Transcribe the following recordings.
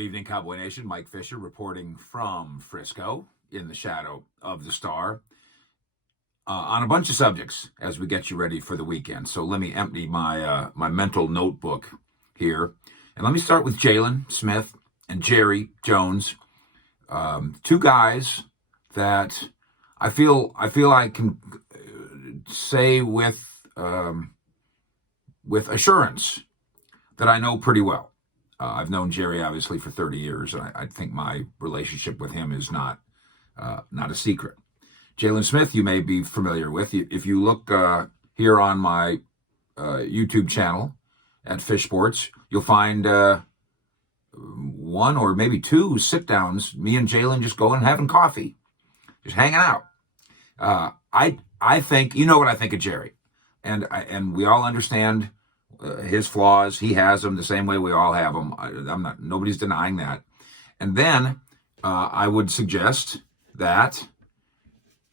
Good evening, Cowboy Nation. Mike Fisher reporting from Frisco in the shadow of the star on a bunch of subjects as we get you ready for the weekend. So let me empty my mental notebook here. And let me start with Jalen Smith and Jerry Jones, two guys that I feel I can say with assurance that I know pretty well. I've known Jerry obviously for 30 years, and I think my relationship with him is not a secret. Jalen Smith, you may be familiar with. If you look here on my YouTube channel at Fish Sports, you'll find one or maybe two sit-downs, me and Jaylon just going and having coffee, just hanging out. I think, you know what I think of Jerry, and we all understand his flaws. He has them the same way we all have them. Nobody's denying that. And then I would suggest that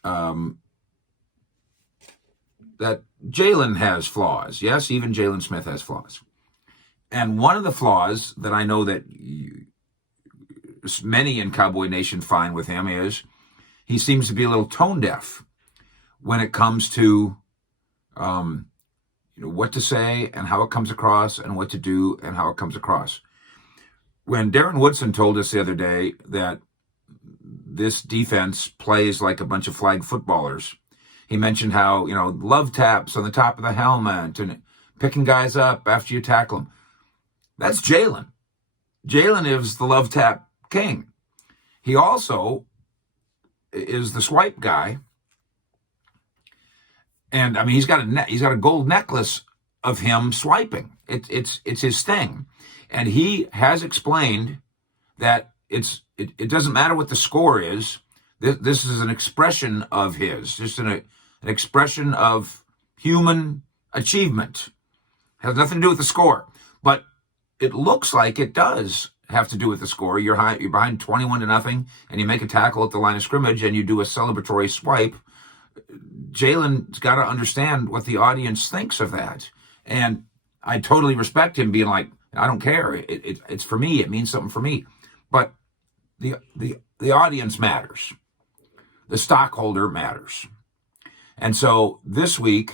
that Jaylon has flaws. Yes, even Jalen Smith has flaws. And one of the flaws that I know that many in Cowboy Nation find with him is he seems to be a little tone deaf when it comes to what to say and how it comes across, and what to do and how it comes across. When Darren Woodson told us the other day that this defense plays like a bunch of flag footballers, he mentioned how, love taps on the top of the helmet and picking guys up after you tackle them. That's Jaylon. Jaylon is the love tap king. He also is the swipe guy. And I mean, he's got a gold necklace of him swiping. It's his thing, and he has explained that it doesn't matter what the score is. This is an expression of his, just an expression of human achievement. Has nothing to do with the score, but it looks like it does have to do with the score. You're behind 21-0, and you make a tackle at the line of scrimmage, and you do a celebratory swipe. Jalen's got to understand what the audience thinks of that. And I totally respect him being like, I don't care. It's for me. It means something for me. But the audience matters. The stockholder matters. And so this week,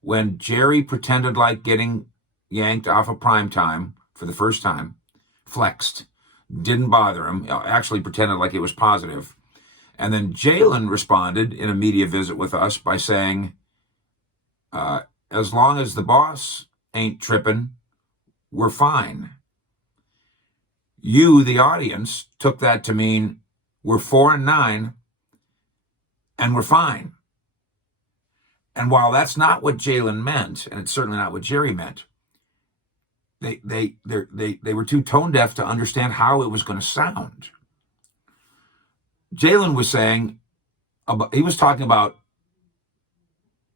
when Jerry pretended like getting yanked off of primetime for the first time, flexed, didn't bother him, actually pretended like it was positive. And then Jaylon responded in a media visit with us by saying, as long as the boss ain't tripping, we're fine. You, the audience, took that to mean we're 4-9 and we're fine. And while that's not what Jaylon meant, and it's certainly not what Jerry meant, they were too tone deaf to understand how it was going to sound. Jaylon was saying, he was talking about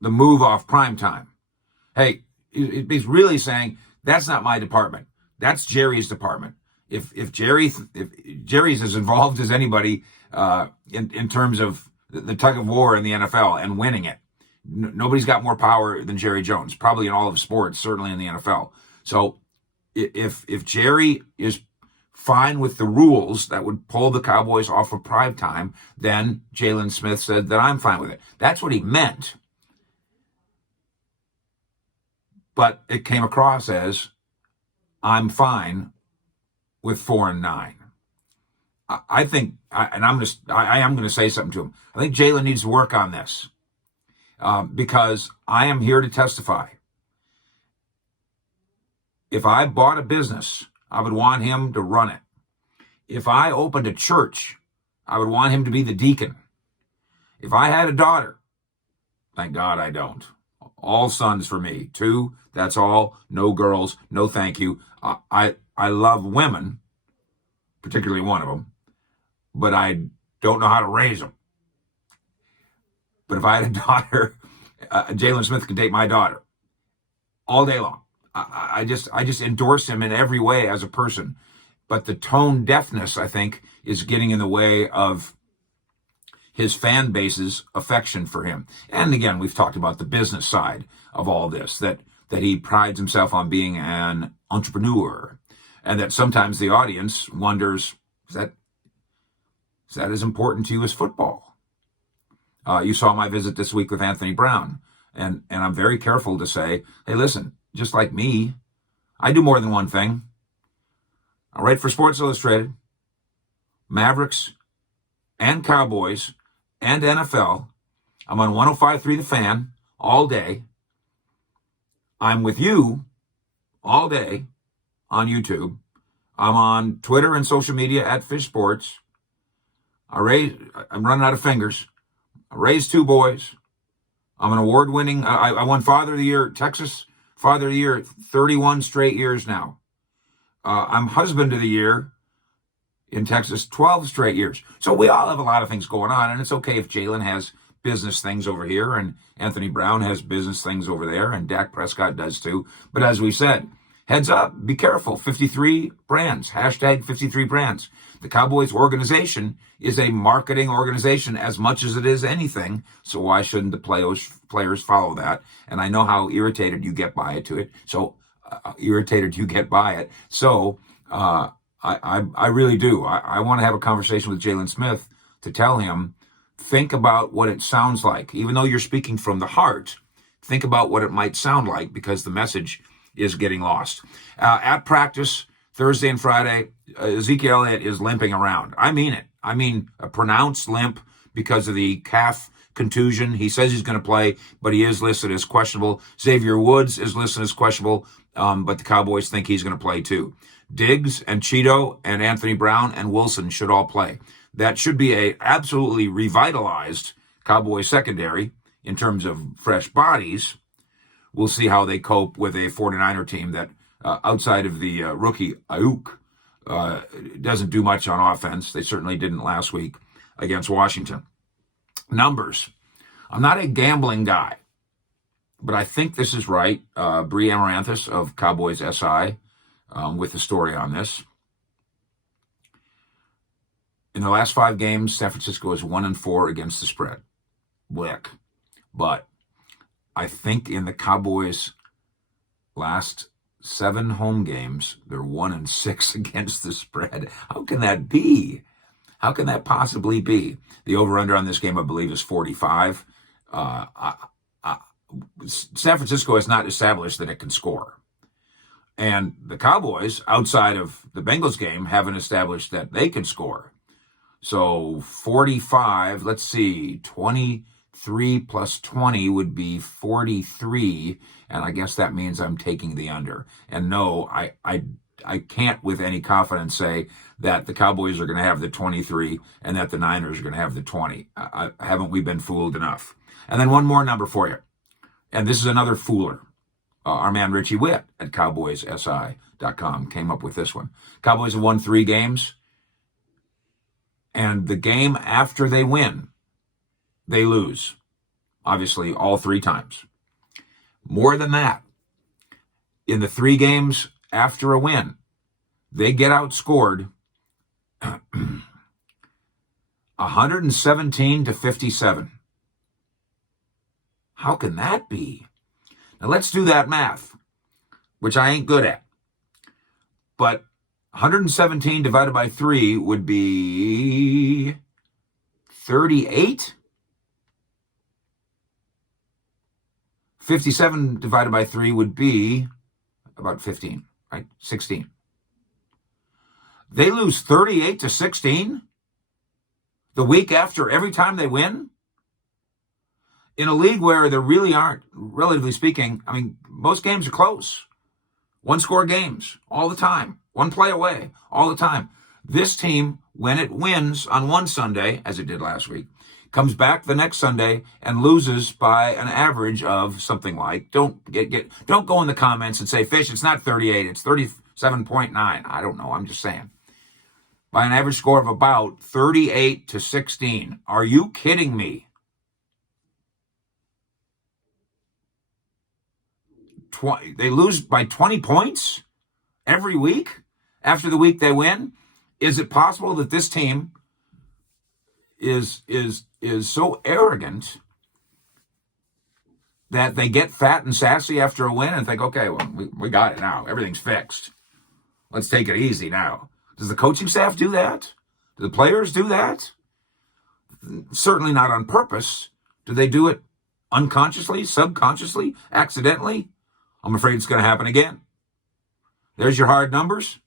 the move off primetime. Hey, he's really saying, that's not my department. That's Jerry's department. If Jerry's as involved as anybody in terms of the tug of war in the NFL and winning it, nobody's got more power than Jerry Jones, probably in all of sports, certainly in the NFL. So if Jerry is fine with the rules that would pull the Cowboys off of primetime, then Jalen Smith said that I'm fine with it. That's what he meant. But it came across as, I'm fine with 4-9. I think, I am going to say something to him. I think Jaylon needs to work on this because I am here to testify. If I bought a business, I would want him to run it. If I opened a church, I would want him to be the deacon. If I had a daughter, thank God I don't. All sons for me. 2, that's all. No girls. No thank you. I love women, particularly one of them, but I don't know how to raise them. But if I had a daughter, Jalen Smith could date my daughter all day long. I just endorse him in every way as a person. But the tone deafness, I think, is getting in the way of his fan base's affection for him. And again, we've talked about the business side of all this, that he prides himself on being an entrepreneur and that sometimes the audience wonders, is that as important to you as football? You saw my visit this week with Anthony Brown, and I'm very careful to say, hey, listen, just like me, I do more than one thing. I write for Sports Illustrated, Mavericks, and Cowboys, and NFL. I'm on 105.3 The Fan all day. I'm with you all day on YouTube. I'm on Twitter and social media at Fish Sports. I'm running out of fingers. I raised 2 boys. I'm an award-winning, I won Father of the Year, Texas Father of the Year 31 straight years now. I'm Husband of the Year in Texas 12 straight years. So we all have a lot of things going on, and it's okay if Jaylon has business things over here and Anthony Brown has business things over there, and Dak Prescott does too. But as we said, heads up, be careful. 53 brands, hashtag 53 brands. The Cowboys organization is a marketing organization as much as it is anything. So why shouldn't the players follow that? And I know how irritated you get by it. So I really do. I want to have a conversation with Jalen Smith to tell him, think about what it sounds like. Even though you're speaking from the heart, think about what it might sound like, because the message is getting lost. At practice, Thursday and Friday, Ezekiel Elliott is limping around. I mean it. I mean a pronounced limp because of the calf contusion. He says he's going to play, but he is listed as questionable. Xavier Woods is listed as questionable, but the Cowboys think he's going to play too. Diggs and Cheeto and Anthony Brown and Wilson should all play. That should be a absolutely revitalized Cowboys secondary in terms of fresh bodies. We'll see how they cope with a 49er team that, outside of the rookie Ayuk, doesn't do much on offense. They certainly didn't last week against Washington. Numbers. I'm not a gambling guy, but I think this is right. Bree Amaranthus of Cowboys SI with the story on this. In the last 5 games, San Francisco is 1-4 against the spread. Blick. But I think in the Cowboys' last 7 home games, they're 1-6 against the spread. How can that be? How can that possibly be? The over-under on this game, I believe, is 45. San Francisco has not established that it can score. And the Cowboys, outside of the Bengals game, haven't established that they can score. So 45, let's see, 23 plus 20 would be 43, and I guess that means I'm taking the under. And no, I can't with any confidence say that the Cowboys are going to have the 23 and that the Niners are going to have the 20. Haven't we been fooled enough? And then one more number for you. And this is another fooler. Our man Richie Witt at CowboysSI.com came up with this one. Cowboys have won 3 games. And the game after they win, they lose. Obviously, all 3 times. More than that, in the 3 games after a win, they get outscored 117-57. How can that be? Now let's do that math, which I ain't good at. But 117 divided by 3 would be 38. 57 divided by 3 would be about 15, right? 16. They lose 38-16 the week after every time they win? In a league where there really aren't, relatively speaking, I mean, most games are close. 1-score games all the time. 1 play away all the time. This team, when it wins on one Sunday, as it did last week, comes back the next Sunday and loses by an average of something like, don't go in the comments and say, Fish, it's not 38, it's 37.9. I don't know, I'm just saying. By an average score of about 38-16. Are you kidding me? They lose by 20 points every week after the week they win? Is it possible that this team is so arrogant that they get fat and sassy after a win and think, okay, well, we got it now. Everything's fixed. Let's take it easy now. Does the coaching staff do that? Do the players do that? Certainly not on purpose. Do they do it unconsciously, subconsciously, accidentally? I'm afraid it's going to happen again. There's your hard numbers.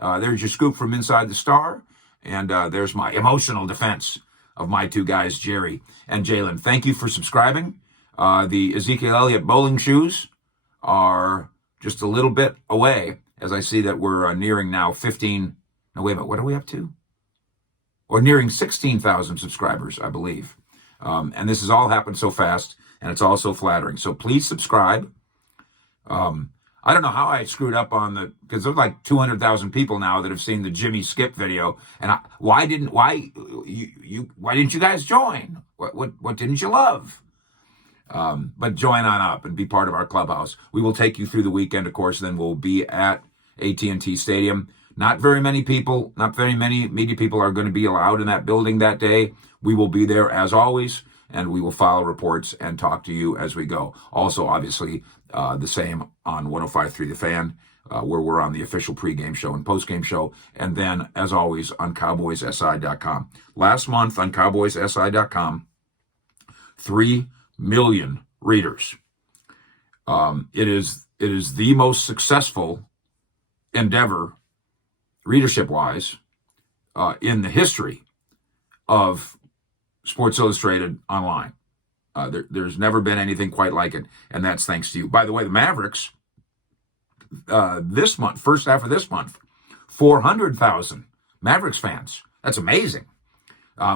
There's your scoop from inside the Star. And there's my emotional defense of my two guys, Jerry and Jaylon. Thank you for subscribing. The Ezekiel Elliott bowling shoes are just a little bit away, as I see that we're nearing now 15. No, wait a minute. What are we up to? Or nearing 16,000 subscribers, I believe. And this has all happened so fast, and it's all so flattering. So please subscribe. I don't know how I screwed up on because there's like 200,000 people now that have seen the Jimmy Skip video. And why didn't you guys join? What didn't you love? But join on up and be part of our clubhouse. We will take you through the weekend, of course. Then we'll be at AT&T Stadium. Not very many media people are going to be allowed in that building that day. We will be there as always, and we will follow reports and talk to you as we go. Also, obviously, the same on 105.3 The Fan, where we're on the official pregame show and postgame show, and then, as always, on CowboysSI.com. Last month on CowboysSI.com, 3 million readers. It is the most successful endeavor, readership-wise, in the history of Sports Illustrated online. There's never been anything quite like it, and that's thanks to you. By the way, the Mavericks, this month, first half of this month, 400,000 Mavericks fans. That's amazing.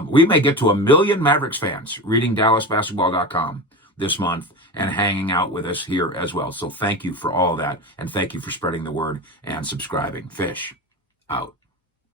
We may get to 1 million Mavericks fans reading DallasBasketball.com this month and hanging out with us here as well. So thank you for all that, and thank you for spreading the word and subscribing. Fish out.